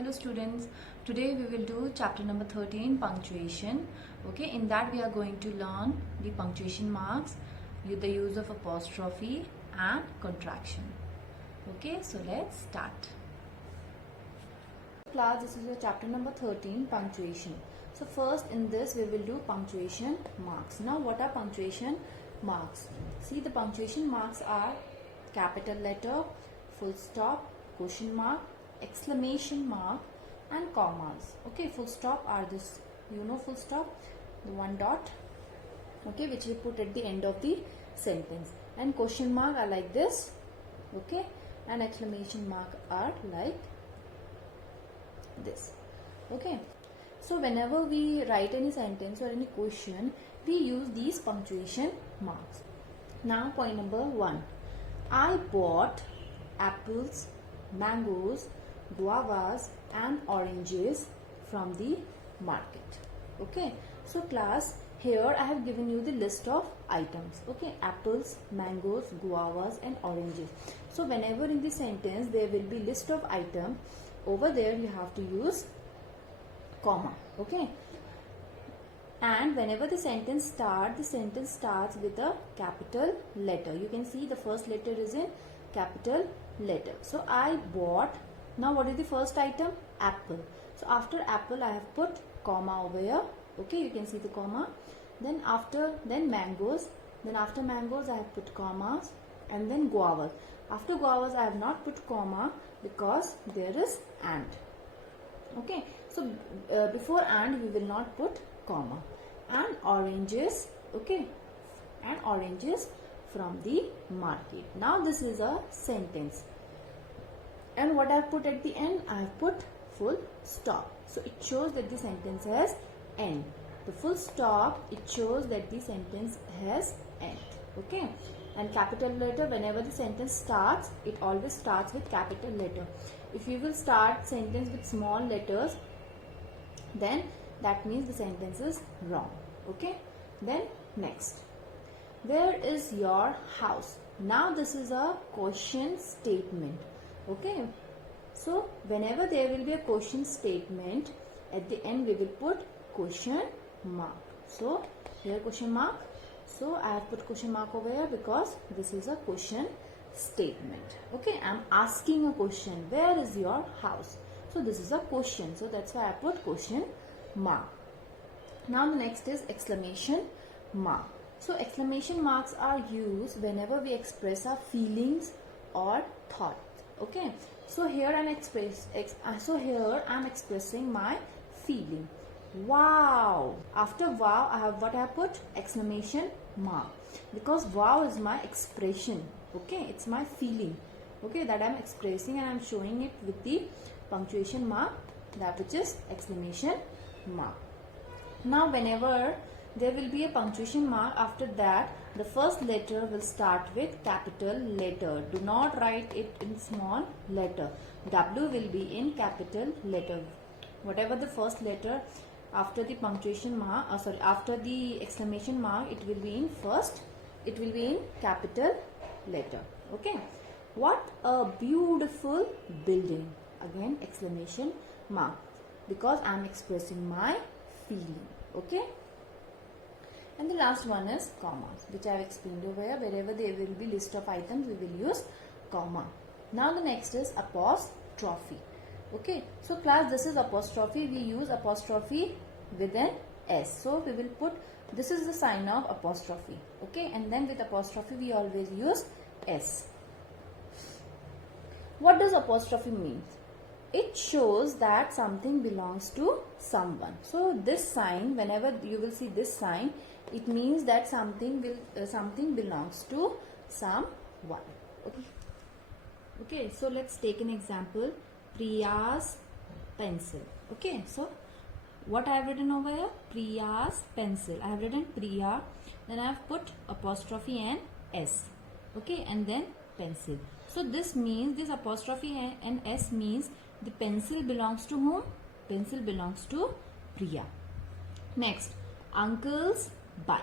Hello students, today we will do chapter number 13, punctuation. Okay, in that we are going to learn the punctuation marks, the use of apostrophe and contraction. Okay, so let's start. Class, this is your chapter number 13, punctuation. So first in this we will do punctuation marks. Now what are punctuation marks? See, the punctuation marks are capital letter, full stop, question mark, exclamation mark and commas. Okay, full stop are this, full stop, the one dot, okay, which we put at the end of the sentence, and question mark are like this, okay, and exclamation mark are like this. Okay, so whenever we write any sentence or any question, we use these punctuation marks. Now point number 1, I bought apples, mangoes, guavas and oranges from the market. Okay, so class, here I have given you the list of items. Okay, apples, mangoes, guavas and oranges. So whenever in the sentence there will be list of items, over there you have to use comma. Okay, and whenever the sentence starts with a capital letter. You can see the first letter is in capital letter. So I bought. Now what is the first item? Apple. So after apple I have put comma over here. Okay, you can see the comma. Then mangoes. Then after mangoes I have put commas, and then guavas. After guavas I have not put comma because there is and. Okay, so before and we will not put comma. And oranges. Okay, and oranges from the market. Now this is a sentence, and what I have put at the end, I have put full stop. So it shows that the sentence has end. The full stop, it shows that the sentence has end. Okay, and capital letter, whenever the sentence starts, it always starts with capital letter. If you will start sentence with small letters, then that means the sentence is wrong. Okay, then next, where is your house? Now this is a question statement. Okay, so whenever there will be a question statement, at the end we will put question mark. So here question mark. So I have put question mark over here because this is a question statement. Okay, I am asking a question. Where is your house? So this is a question. So that's why I put question mark. Now the next is exclamation mark. So exclamation marks are used whenever we express our feelings or thoughts. Okay, so here I'm expressing my feeling. Wow. After wow, I have put exclamation mark because wow is my expression. Okay, it's my feeling. Okay, that I'm expressing, and I'm showing it with the punctuation mark, that which is exclamation mark. Now whenever there will be a punctuation mark, after that the first letter will start with capital letter. Do not write it in small letter. W will be in capital letter. Whatever the first letter after the punctuation mark, after the exclamation mark, it will be in capital letter. Okay, what a beautiful building. Again exclamation mark because I am expressing my feeling. Okay, and the last one is commas, which I have explained over here. Wherever there will be list of items, we will use comma. Now the next is apostrophe. Okay, so class, this is apostrophe. We use apostrophe with an S. So we will put, this is the sign of apostrophe. Okay, and then with apostrophe we always use S. What does apostrophe mean? It shows that something belongs to someone. So this sign, whenever you will see this sign, it means that something belongs to someone. Okay, so let's take an example. Priya's pencil. Okay, so what I have written over here? Priya's pencil. I have written Priya, then I have put apostrophe and S. Okay, and then pencil. So this means, this apostrophe and S means the pencil belongs to whom? Pencil belongs to Priya. Next, uncle's bike.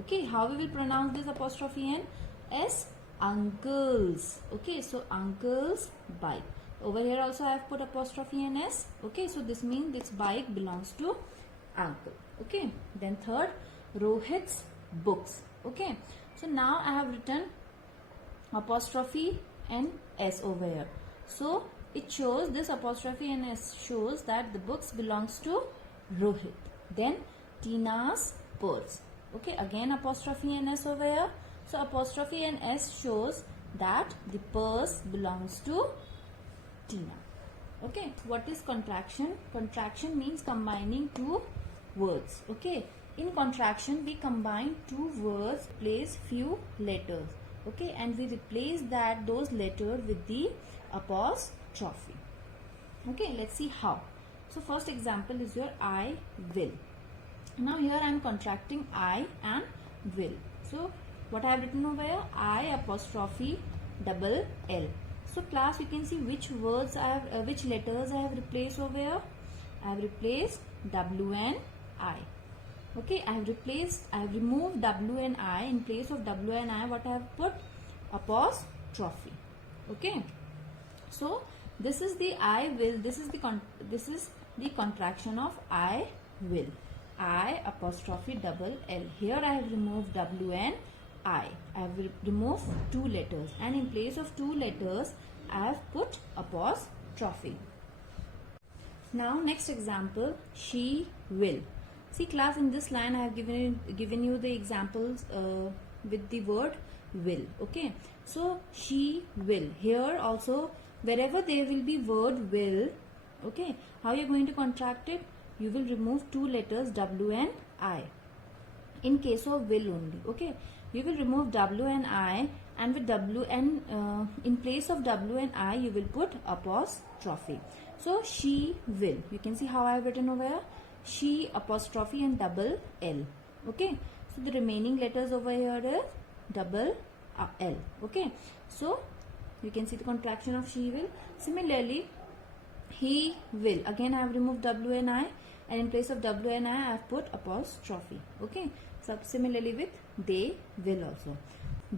Okay, how we will pronounce this apostrophe and S? Uncle's. Okay, so uncle's bike. over here also I have put apostrophe and s. Okay, so this means this bike belongs to uncle. Okay, then third, Rohit's books. Okay, so now I have written apostrophe and s over here. So it shows, this apostrophe and s shows that the books belongs to Rohit. Then Tina's purse. Okay, again apostrophe and s over here. So apostrophe and s shows that the purse belongs to Tina. Okay, what is contraction? Contraction means combining two words. Okay, in contraction we combine two words, place few letters. Okay, and we replace those letters with the apostrophe. Okay, let's see how. So first example is your I will. Now here I am contracting I and will. So what I have written over here? I apostrophe double L. So class, you can see which words I have, which letters I have replaced over here. I have replaced W and I. Okay, I have removed W and I. In place of W and I, what I have put? Apostrophe. Okay, so this is the I will. This is the contraction of I will. I apostrophe double L. Here I have removed W and I have removed two letters, and in place of two letters I have put apostrophe. Now next example, she will. See class, in this line I have given you the examples with the word will. Okay, so she will. Here also wherever there will be word will, okay, how you are going to contract it? You will remove two letters W and I. In case of will only, okay, you will remove W and I, and with W and in place of W and I you will put apostrophe. So she will. You can see how I have written over here. She apostrophe and double L. Okay, so the remaining letters over here is double L. Okay, so you can see the contraction of she will. Similarly, he will. Again I have removed W and I, and in place of W and I have put apostrophe. Okay, so similarly with they will also.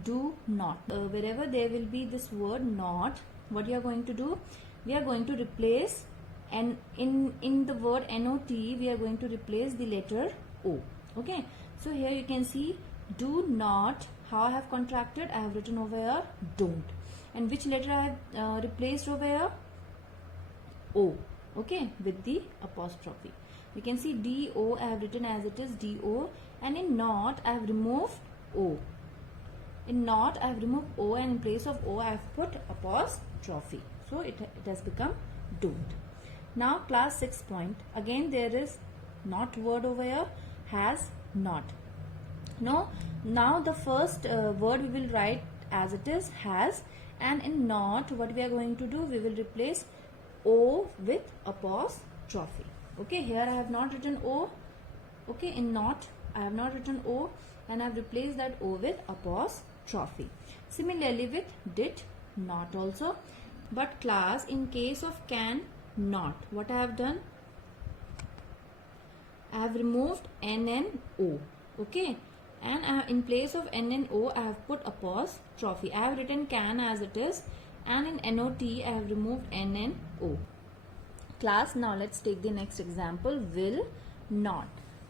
Do not. Wherever there will be this word not, what you are going to do? We are going to replace, and in the word not we are going to replace the letter O. Okay, so here you can see do not. How I have contracted? I have written over here don't, and which letter I have replaced over here? O. Okay, with the apostrophe. You can see D-O, I have written as it is D-O, and in not I have removed O. In not I have removed O, and in place of O I have put apostrophe. So it has become don't. Now class 6 point. Again there is not word over here, has not. No, now the first word we will write as it is has, and in not what we are going to do? We will replace O with apostrophe. Okay, here I have not written O. Okay, in not I have not written O, and I have replaced that O with apostrophe. Similarly with did not also. But class, in case of can not, what I have done? I have removed N and O. Okay, and in place of N and O I have put apostrophe. I have written can as it is, and in NOT I have removed N and O. Class, now let's take the next example, will not.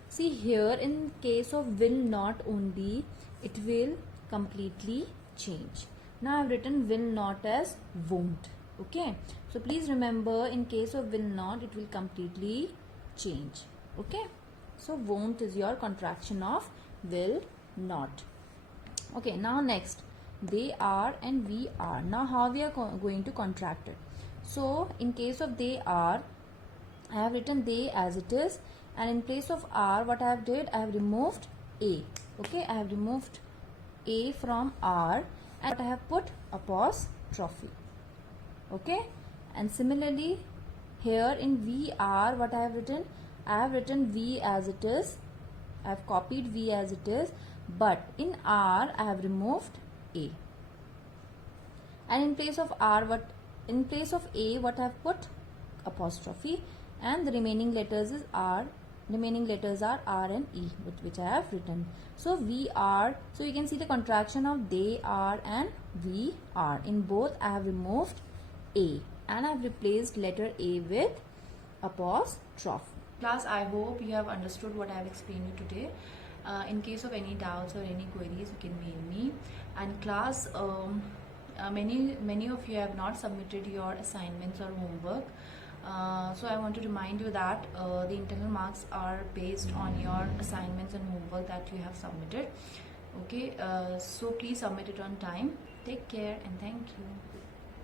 See here, in case of will not only, it will completely change. Now I have written will not as won't. Okay, so please remember, in case of will not, it will completely change. Okay, so won't is your contraction of will not. Okay, now next, they are and we are. Now how we are going to contract it? So in case of they are, I have written they as it is, and in place of are, what I have did? I have removed A. Okay, I have removed A from are, and I have put apostrophe. Okay, and similarly here in we are, what I have written? I have written we as it is. I have copied we as it is, but in are I have removed A. And in place of are, in place of A, what I have put? Apostrophe, and the remaining letters is are. Remaining letters are R and E, which I have written. So we are. So you can see the contraction of they are and we are. In both I have removed A. and I've replaced letter A with apostrophe. Class, I hope you have understood what I have explained you today. In case of any doubts or any queries, you can mail me. And class, many of you have not submitted your assignments or homework. So I want to remind you that the internal marks are based on your assignments and homework that you have submitted. Okay, so please submit it on time. Take care and thank you.